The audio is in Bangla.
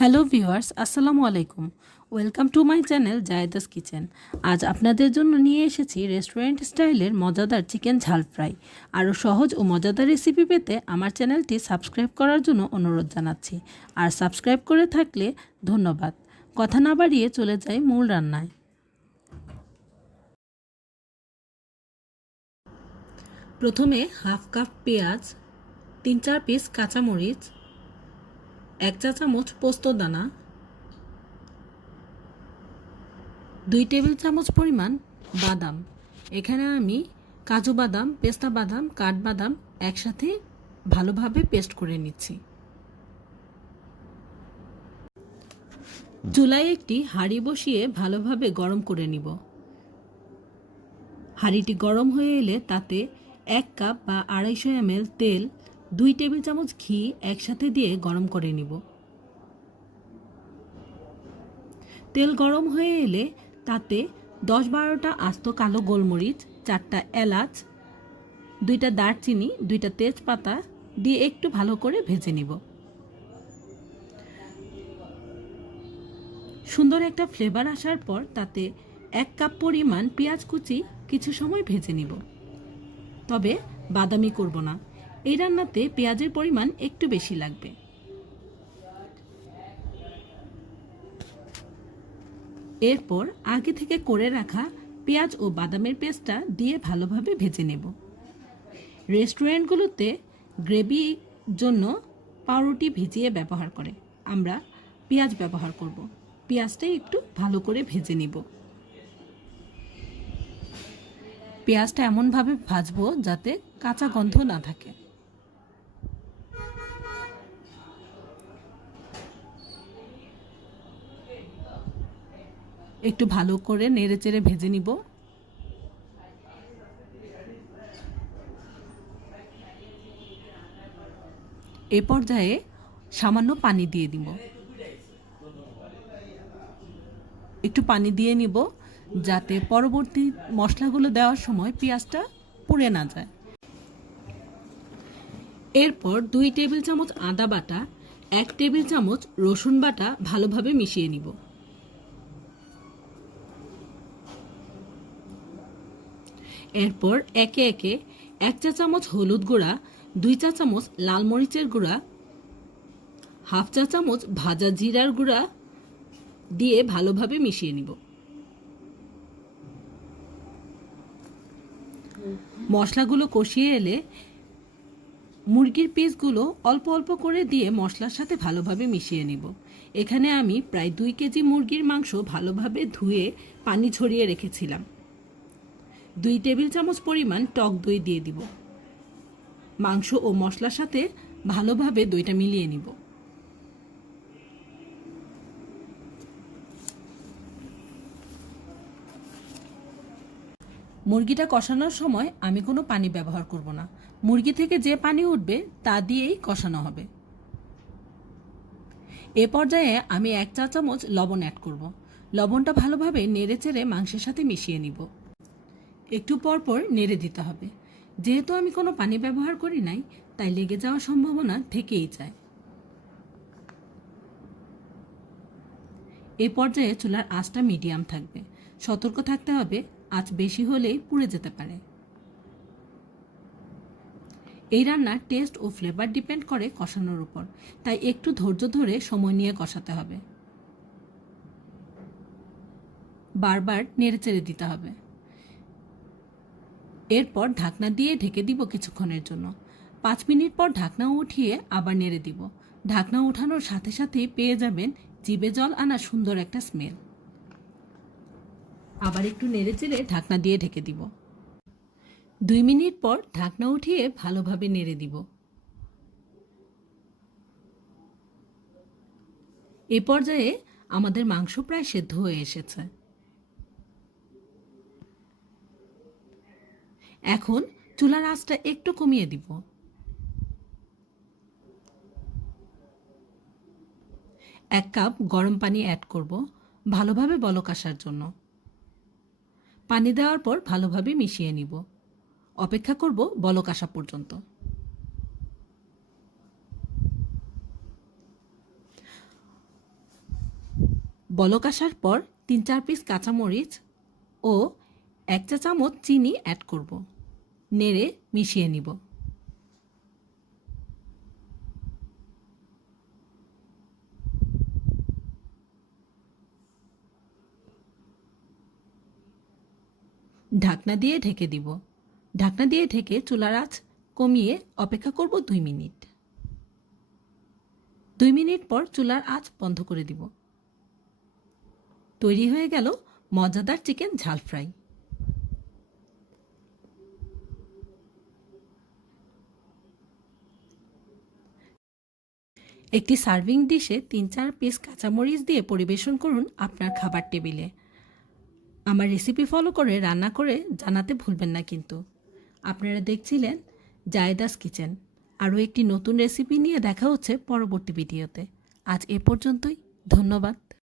হ্যালো ভিউয়ার্স, আসসালামু আলাইকুম। Welcome to my channel Zayeda's kitchen. আজ আপনাদের জন্য নিয়ে এসেছি রেস্টুরেন্ট স্টাইলের মজাদার চিকেন ঝাল ফ্রাই। আরও সহজ ও মজাদার রেসিপি পেতে আমার চ্যানেলটি সাবস্ক্রাইব করার জন্য অনুরোধ জানাচ্ছি। আর সাবস্ক্রাইব করে থাকলে ধন্যবাদ। কথা না বাড়িয়ে চলে যাই মূল রান্নায়। প্রথমে হাফ কাপ পেঁয়াজ, 3-4 পিস কাঁচামরিচ, 1 চা চামচ পোস্ত দানা, 2 টেবিল চামচ পরিমাণ বাদাম। এখানে আমি কাজু বাদাম, পেস্তা বাদাম, কাঠবাদাম একসাথে ভালোভাবে পেস্ট করে নিচ্ছি। চুলায় একটি হাঁড়ি বসিয়ে ভালোভাবে গরম করে নিব। হাঁড়িটি গরম হয়ে এলে তাতে 1 কাপ বা 250 ml তেল, 2 টেবিল চামচ ঘি একসাথে দিয়ে গরম করে নিব। তেল গরম হয়ে এলে তাতে 10-12টা আস্ত কালো গোলমরিচ, 4টা এলাচ, 2টা দারচিনি, 2টা তেজপাতা দিয়ে একটু ভালো করে ভেজে নিব। সুন্দর একটা ফ্লেভার আসার পর তাতে 1 কাপ পরিমাণ পেঁয়াজ কুচি কিছু সময় ভেজে নিব। তবে বাদামি করব না, এই রান্নাতে পেঁয়াজের পরিমাণ একটু বেশি লাগবে। এরপর আগে থেকে করে রাখা পেঁয়াজ ও বাদামের পেস্টটা দিয়ে ভালোভাবে ভেজে নেব। রেস্টুরেন্টগুলোতে গ্রেভির জন্য পাউরুটি ভিজিয়ে ব্যবহার করে, আমরা পেঁয়াজ ব্যবহার করব। পেঁয়াজটা একটু ভালো করে ভেজে নিব। পেঁয়াজটা এমনভাবে ভাজবো যাতে কাঁচা গন্ধ না থাকে। একটু ভালো করে নেড়েচেড়ে ভেজে নিব। এ পর্যায়ে সামান্য পানি দিয়ে দিব। একটু পানি দিয়ে নিব যাতে পরবর্তী মশলাগুলো দেওয়ার সময় পেঁয়াজটা পুড়ে না যায়। এরপর 2 টেবিল চামচ আদা বাটা, 1 টেবিল চামচ রসুন বাটা ভালোভাবে মিশিয়ে নিব। এরপর একে একে 1 চা চামচ হলুদ গুঁড়া, 2 চা চামচ লাল মরিচের গুঁড়া, হাফ চা চামচ ভাজা জিরার গুঁড়া দিয়ে ভালোভাবে মিশিয়ে নিব। মশলাগুলো কষিয়ে এলে মুরগির পিসগুলো অল্প অল্প করে দিয়ে মশলার সাথে ভালোভাবে মিশিয়ে নিব। এখানে আমি প্রায় 2 কেজি মুরগির মাংস ভালোভাবে ধুয়ে পানি ঝরিয়ে রেখেছিলাম। 2 টেবিল চামচ পরিমাণ টক দই দিয়ে দিব। মাংস ও মশলার সাথে ভালোভাবে দইটা মিলিয়ে নিব। মুরগিটা কষানোর সময় আমি কোনো পানি ব্যবহার করব না। মুরগি থেকে যে পানি উঠবে তা দিয়েই কষানো হবে। এ পর্যায়ে আমি 1 চা চামচ লবণ অ্যাড করব। লবণটা ভালোভাবে নেড়েচেড়ে মাংসের সাথে মিশিয়ে নিব। একটু পরপর নেড়ে দিতে হবে। যেহেতু আমি কোনো পানি ব্যবহার করি নাই, তাই লেগে যাওয়ার সম্ভাবনা থেকেই যায়। এই পর্যায়ে চুলার আঁচটা মিডিয়াম থাকবে। সতর্ক থাকতে হবে, আঁচ বেশি হলেই পুড়ে যেতে পারে। এই রান্নার টেস্ট ও ফ্লেভার ডিপেন্ড করে কষানোর উপর, তাই একটু ধৈর্য ধরে সময় নিয়ে কষাতে হবে। বারবার নেড়েচেড়ে দিতে হবে। এরপর ঢাকনা দিয়ে ঢেকে দিব কিছুক্ষণের জন্য। 5 মিনিট পর ঢাকনা উঠিয়ে আবার নেড়ে দিব। ঢাকনা উঠানোর সাথে সাথেই পেয়ে যাবেন জিভে জল আনা সুন্দর একটা স্মেল। আবার একটু নেড়েচেড়ে ঢাকনা দিয়ে ঢেকে দিব। 2 মিনিট পর ঢাকনা উঠিয়ে ভালোভাবে নেড়ে দিব। এ পর্যায়ে আমাদের মাংস প্রায় সেদ্ধ হয়ে এসেছে। এখন চুলার আঁচটা একটু কমিয়ে দিব। 1 কাপ গরম পানি অ্যাড করব ভালোভাবে বলক আসার জন্য। পানি দেওয়ার পর ভালোভাবে মিশিয়ে নিব। অপেক্ষা করব বলক আসা পর্যন্ত। বলক আসার পর 3-4 পিস কাঁচামরিচ ও 1 চা চামচ চিনি অ্যাড করব। নেড়ে মিশিয়ে নিব। ঢাকনা দিয়ে ঢেকে দিব। ঢাকনা দিয়ে ঢেকে চুলার আঁচ কমিয়ে অপেক্ষা করব 2 মিনিট। 2 মিনিট পর চুলার আঁচ বন্ধ করে দিব। তৈরি হয়ে গেল মজাদার চিকেন ঝাল ফ্রাই। একটি সার্ভিং ডিশে 3-4 পিস কাঁচামরিচ দিয়ে পরিবেশন করুন আপনার খাবার টেবিলে। আমার রেসিপি ফলো করে রান্না করে জানাতে ভুলবেন না কিন্তু। আপনারা দেখছিলেন জায়েদাস কিচেন। আরও একটি নতুন রেসিপি নিয়ে দেখা হচ্ছে পরবর্তী ভিডিওতে। আজ এ পর্যন্তই। ধন্যবাদ।